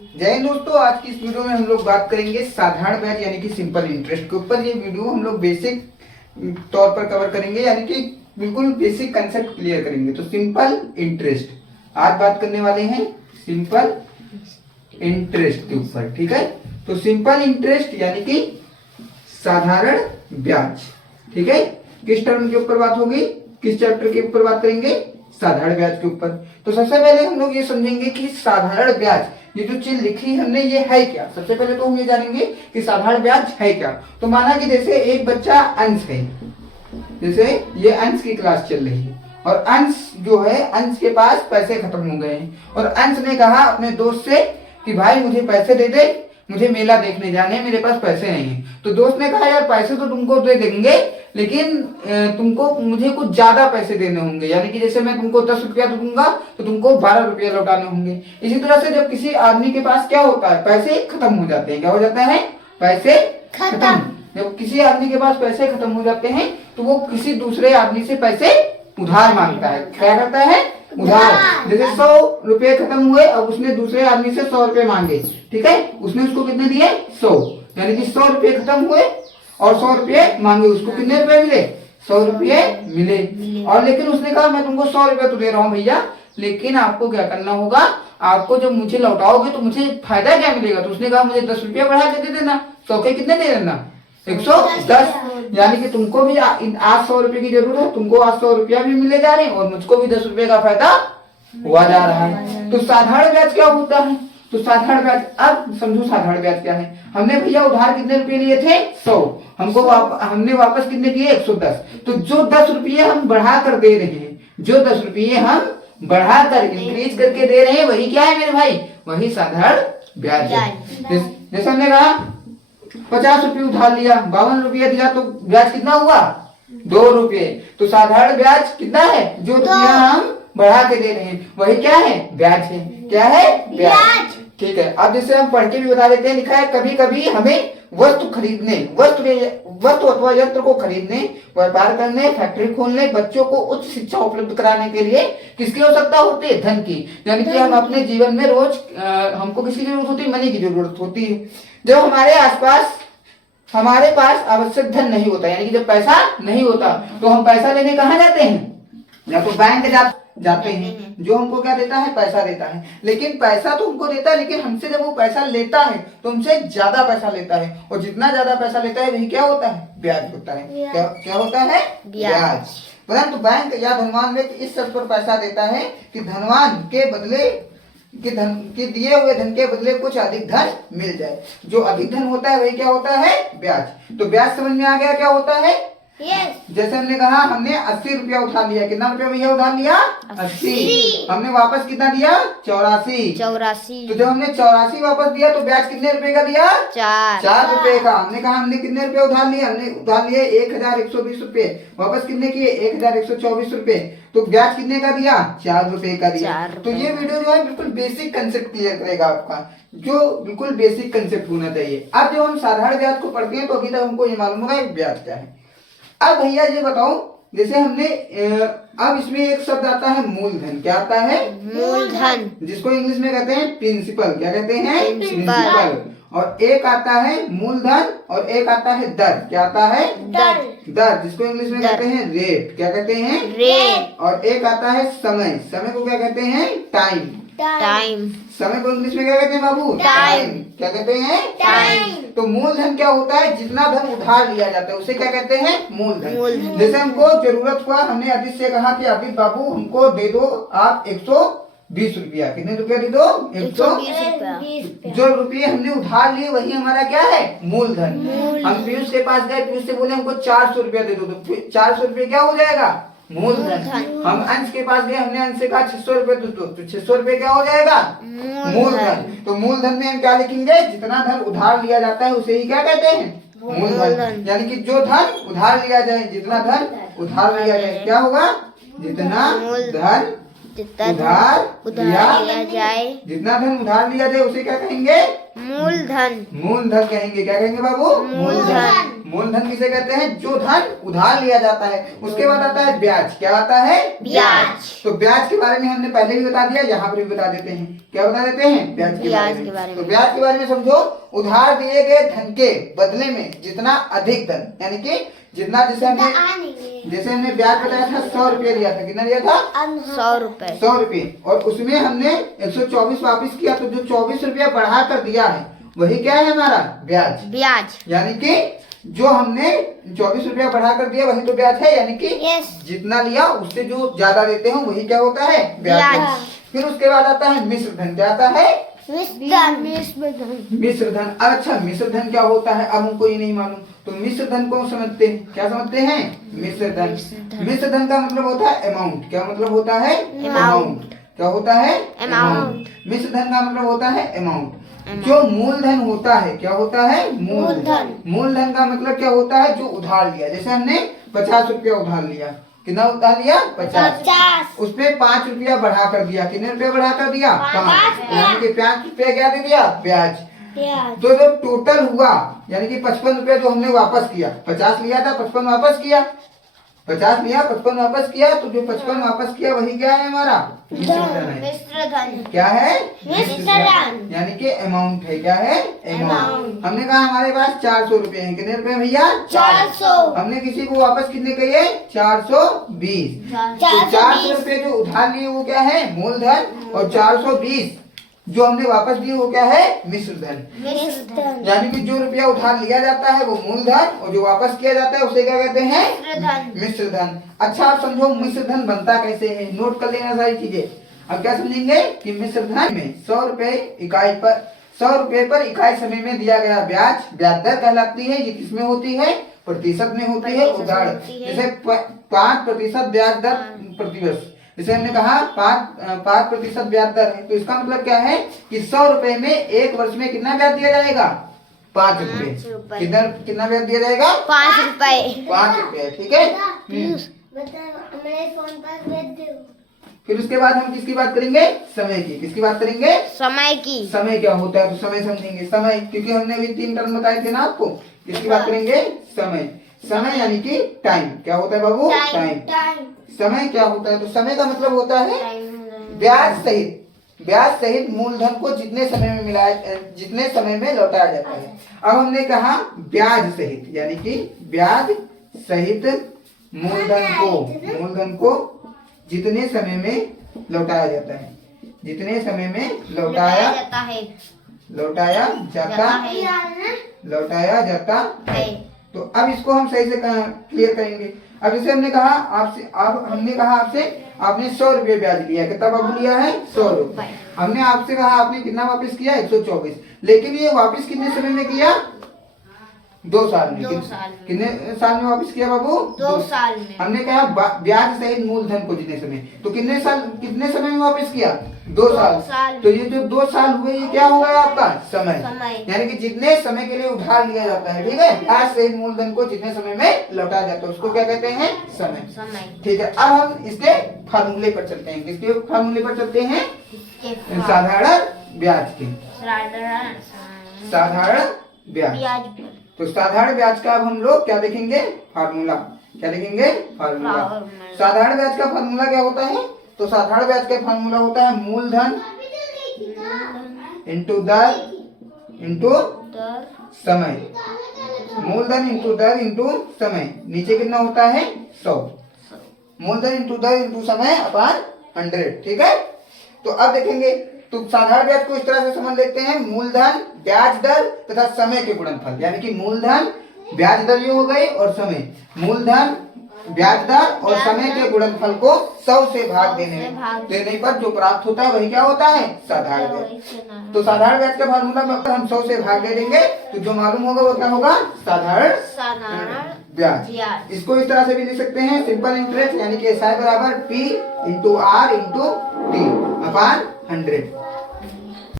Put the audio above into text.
जय हिंद दोस्तों, आज की इस वीडियो में हम लोग बात करेंगे साधारण ब्याज यानी कि सिंपल इंटरेस्ट के ऊपर। ये वीडियो हम लोग बेसिक तौर पर कवर करेंगे, यानी कि बिल्कुल बेसिक कंसेप्ट क्लियर करेंगे। तो सिंपल इंटरेस्ट आज बात करने वाले हैं, सिंपल इंटरेस्ट के ऊपर। ठीक है, तो सिंपल इंटरेस्ट यानी कि साधारण ब्याज। ठीक है, किस टर्म के ऊपर बात होगी, किस चैप्टर के ऊपर बात करेंगे, साधारण ब्याज के ऊपर। तो सबसे पहले हम लोग ये समझेंगे कि साधारण ब्याज, ये जो चीज लिखी हमने ये है क्या। सबसे पहले तो हम ये जानेंगे कि साधारण ब्याज है क्या। तो माना कि जैसे एक बच्चा अंश है, जैसे ये अंश की क्लास चल रही है और अंश जो है, अंश के पास पैसे खत्म हो गए हैं और अंश ने कहा अपने दोस्त से कि भाई मुझे पैसे दे दे, मुझे मेला देखने जाने हैं, मेरे पास पैसे नहीं है। तो दोस्त ने कहा यार पैसे तो तुमको दे देंगे, लेकिन तुमको मुझे कुछ ज्यादा पैसे देने होंगे। यानी कि जैसे मैं तुमको 10 रुपया दूंगा तो तुमको 12 रुपया लौटाने होंगे। इसी तरह से जब किसी आदमी के पास क्या होता है, पैसे खत्म हो जाते हैं। क्या हो जाता है, पैसे खत्म। जब किसी आदमी के पास पैसे खत्म हो जाते हैं तो वो किसी दूसरे आदमी से पैसे उधार मांगता है। क्या करता है, उधार। जैसे 100 रुपए खत्म हुए, अब उसने दूसरे आदमी से 100 रुपए मांगे। ठीक है, उसने उसको कितने दिए, 100। यानी कि 100 रुपए खत्म हुए और 100 रुपए मांगे, उसको कितने रुपए मिले, 100 रुपये मिले। और लेकिन उसने कहा मैं तुमको 100 रुपए तो दे रहा हूँ भैया, लेकिन आपको क्या करना होगा, आपको जब मुझे लौटाओगे तो मुझे फायदा क्या मिलेगा। तो उसने कहा मुझे 10 रुपया बढ़ा के दे देना, 100 के कितने दे देना, 110। यानी कि तुमको भी आज 100 रुपए की जरूरत है, तुमको आज 100 रुपया भी मिले जा रहे हैं और मुझको भी 10 रुपए का फायदा हुआ जा रहा है। तो साधारण ब्याज क्या होता है, तो साधारण ब्याज, अब समझो साधारण ब्याज क्या है। हमने भैया उधार कितने रुपए लिए थे, 100, हमको हमने वापस कितने दिए, 110। तो जो 10 रुपये हम बढ़ा कर दे रहे हैं, जो 10 रुपये हम बढ़ाकर इंक्रीज करके दे रहे हैं, वही क्या है मेरे भाई, वही साधारण ब्याज है। जैसे हमने कहा 50 रुपये उधार लिया, 52 रुपया दिया, तो ब्याज कितना हुआ, 2 रुपये। तो साधारण ब्याज कितना है, जो रुपया हम बढ़ा के दे रहे हैं वही क्या है, ब्याज है। क्या है, ब्याज। ठीक है, अब जैसे हम पढ़ के भी बता देते हैं, लिखा है कभी कभी हमें वस्तु खरीदने, वस्तु अथवा यंत्र को खरीदने, व्यापार करने, फैक्ट्री खोलने, बच्चों को उच्च शिक्षा उपलब्ध कराने के लिए किसकी आवश्यकता होती है, धन की। यानी कि हम अपने जीवन में रोज हमको किसकी जरूरत होती है, मनी की जरूरत होती है। जब हमारे पास आवश्यक धन नहीं होता, यानी कि जब पैसा नहीं होता तो हम पैसा लेने कहाँ जाते हैं, या तो बैंक जाते हैं, जो हमको क्या देता है, पैसा देता है। लेकिन पैसा तो हमको देता है, लेकिन हमसे जब वो पैसा लेता है तो हमसे ज्यादा पैसा लेता है, और जितना ज्यादा पैसा लेता है वही क्या होता है, ब्याज होता है। क्या होता है, ब्याज। परंतु बैंक या धनवान व्यक्ति इस शर्त पर पैसा देता है कि धनवान के बदले कि दिए हुए धन के बदले कुछ अधिक धन मिल जाए। जो अधिक धन होता है वही क्या होता है, ब्याज। तो ब्याज समझ में आ गया क्या होता है। जैसे हमने कहा हमने 80 रुपया उधार लिया, कितना रुपया भैया उधार लिया, 80। हमने वापस कितना दिया, 84। तो जब हमने 84 वापस दिया तो ब्याज कितने रुपए का दिया, 4 रुपए का। हमने कहा हमने कितने रुपए उधार लिए, हमने उधार लिए 1120 रुपए, वापस कितने किए, 1124 रुपए। तो ब्याज कितने का दिया, 4 रुपए का दिया। तो ये वीडियो जो है बिल्कुल बेसिक कंसेप्ट क्लियर करेगा आपका, जो बिल्कुल बेसिक कंसेप्ट होना चाहिए। अब जब हम साधारण ब्याज को पढ़ते हैं तो अभी तक हमको ये मालूम होगा ब्याज क्या है। अब भैया ये बताओ, जैसे हमने अब इसमें एक शब्द आता है मूलधन। क्या आता है, मूलधन, जिसको इंग्लिश में कहते हैं प्रिंसिपल। क्या कहते हैं, प्रिंसिपल। और एक आता है मूलधन और एक आता है दर। क्या आता है, दर, जिसको इंग्लिश में कहते हैं रेट। क्या कहते हैं, रेट। और एक आता है समय। समय को क्या कहते हैं, टाइम। समय को इंग्लिश में क्या कहते हैं बाबू, टाइम। क्या कहते हैं, टाइम। तो मूलधन क्या होता है, जितना धन उधार लिया जाता है उसे क्या कहते हैं, मूलधन। जैसे हमको जरूरत हुआ, हमने अदित से कहा कि अदित बाबू हमको दे दो आप 120 रुपया। कितने रुपया दे दो, 120। जो रुपये हमने उधार लिए वही हमारा क्या है, मूलधन। हम पीयूष के पास गए, पीयूष से बोले हमको 400 रुपया दे दो, तो 400 रुपये क्या हो जाएगा, मूलधन। हम अंश के पास गए, हमने अंश से कहा 600 रुपए दो, तो 600 रुपए क्या हो जाएगा, मूलधन। तो मूलधन में हम क्या लिखेंगे, जितना धन उधार लिया जाता है उसे ही क्या कहते हैं, मूलधन। यानी कि जो धन उधार लिया जाए, जितना धन उधार लिया जाए, क्या होगा, जितना धन उधार लिया जाए, जितना धन उधार लिया जाए उसे क्या कहेंगे? मूलधन। मूलधन कहेंगे। क्या कहेंगे बाबू? मूलधन। मूलधन किसे कहते हैं? जो धन उधार लिया जाता है। उसके बाद आता है ब्याज। क्या आता है? ब्याज। तो ब्याज के बारे में हमने पहले भी बता दिया, यहाँ पर भी बता देते हैं। क्या बता देते हैं? ब्याज के बारे में। तो ब्याज के बारे में समझो, उधार दिए गए धन के बदले में जितना अधिक धन, यानी कि जितना, जैसे हमने ब्याज बताया था 100 रुपये लिया था। कितना लिया था? 100 रुपए। 100 रुपये, और उसमें हमने 124 वापस किया, तो जो 24 रुपया बढ़ा कर दिया है वही क्या है हमारा? ब्याज। यानी कि जो हमने 24 रुपया बढ़ा कर दिया वही तो ब्याज है। यानी कि जितना लिया उससे जो ज्यादा देते हैं वही क्या होता है? ब्याज। फिर उसके बाद आता है मिश्र धन। क्या आता है? मिश्र धन। अच्छा, मिश्र धन क्या होता है? अब हमको ये नहीं मालूम, तो मिश्र धन को समझते हैं। क्या समझते हैं? मिश्र धन। मिश्र धन का मतलब होता है अमाउंट। क्या मतलब होता है? अमाउंट। क्या होता है? अमाउंट। मिश्र धन का मतलब होता है अमाउंट। जो मूलधन होता है, क्या होता है? मूलधन। मूलधन का मतलब क्या होता है? जो उधार लिया। जैसे हमने 50 रुपया उधार लिया। कितना उधार लिया? 50। उस पे 5 रुपया बढ़ा कर दिया। कितने रुपया बढ़ा कर दिया? 5। यानी कि 5 रुपया क्या दे दिया? ब्याज। तो जो टोटल हुआ, यानी कि 55 रुपया जो हमने वापस किया, 50 लिया था, 55 वापस किया, 50 लिया, 55 वापस किया, तो जो 55 वापस किया वही क्या है हमारा? मिश्र धन। क्या है? मिश्र धन। यानी कि अमाउंट है। क्या है? अमाउंट। हमने कहा हमारे पास 400 रुपए हैं। कितने रुपए भैया? 400। हमने किसी को वापस कितने कहिए? 420। तो 400 रुपए जो उधार लिए वो क्या है? मूलधन। और 420 जो हमने वापस दिए वो क्या है? मिश्र धन। यानी कि जो रुपया उधार लिया जाता है वो मूलधन, और जो वापस किया जाता है उसे क्या कहते हैं? मिश्र धन। अच्छा, आप समझो मिश्र धन बनता कैसे है? नोट कर लेना सारी चीजें। अब क्या समझेंगे कि मिश्र धन में 100 रुपए इकाई पर, 100 रुपए पर इकाई समय में दिया गया ब्याज ब्याज दर कहलाती है। ये किसमें होती है? प्रतिशत में होती है। उदाहरण जैसे 5% ब्याज दर प्रतिवर्ष। जैसे हमने कहा 5% ब्याज दर है, तो इसका मतलब क्या है कि 100 रुपए में एक वर्ष में कितना ब्याज दिया जाएगा? 5 रुपए। कितना ब्याज दिया जाएगा? 5 रुपए। 5 रुपए। ठीक है। फिर उसके बाद हम किसकी बात करेंगे? समय की। किसकी बात करेंगे? समय की। समय क्या होता है? तो समय समझेंगे। समय, क्योंकि हमने अभी 3 टर्म बताए थे ना आपको। किसकी बात करेंगे? समय। समय यानी कि टाइम। क्या होता है बाबू? टाइम। समय क्या होता है? तो समय का मतलब होता है ब्याज सहित मूलधन को जितने समय में लौटाया जाता है। अब हमने कहा ब्याज सहित, यानी कि ब्याज सहित मूलधन को जितने समय में लौटाया जाता है। जितने समय में लौटाया जाता है। तो अब इसको हम सही से क्लियर करेंगे। अब जैसे हमने कहा आपसे आपने 100 रुपये ब्याज लिया। कितना बाबू लिया है? 100 रुपये। हमने आपसे कहा आपने कितना वापस किया? 124। लेकिन ये वापस कितने समय में किया? 2 साल में। कितने साल में वापस किया बाबू? 2 साल में। हमने कहा ब्याज सहित मूलधन को जितने समय, तो कितने समय में वापस किया? 2 साल। तो ये जो 2 साल हुए ये क्या होगा आपका? समय। यानी कि जितने समय के लिए उधार लिया जाता है, ठीक है, ब्याज सहित मूलधन को जितने समय में लौटाया जाता है उसको क्या कहते हैं? समय। ठीक है। अब हम इसके फार्मूले पर चलते हैं। किसके फार्मूले पर चलते हैं? साधारण ब्याज के। साधारण ब्याज। तो साधारण ब्याज का अब हम लोग क्या देखेंगे? फार्मूला। क्या देखेंगे? फार्मूला। साधारण ब्याज का फार्मूला क्या होता है? तो साधारण ब्याज का फार्मूला होता है मूलधन इंटू दर इंटू समय। मूलधन इंटू दर इंटू समय। नीचे कितना होता है? 100। मूलधन इंटू दर इंटू समय अपॉन 100। ठीक है। तो अब देखेंगे, तो साधारण ब्याज को इस तरह से समझ लेते हैं, मूलधन, ब्याज दर तथा समय के गुणनफल। यानी कि मूलधन, ब्याज दर ये हो गई, और समय। मूलधन, ब्याज दर और समय के गुणनफल को 100 से भाग देने पर जो प्राप्त होता है वही क्या होता है? साधारण ब्याज। तो साधारण ब्याज का फार्मूला में हम 100 से भाग दे देंगे तो जो मालूम होगा वो क्या होगा? साधारण ब्याज। इसको इस तरह से भी लिख सकते हैं, सिंपल इंटरेस्ट, यानी कि SI बराबर P into R into T upon 100।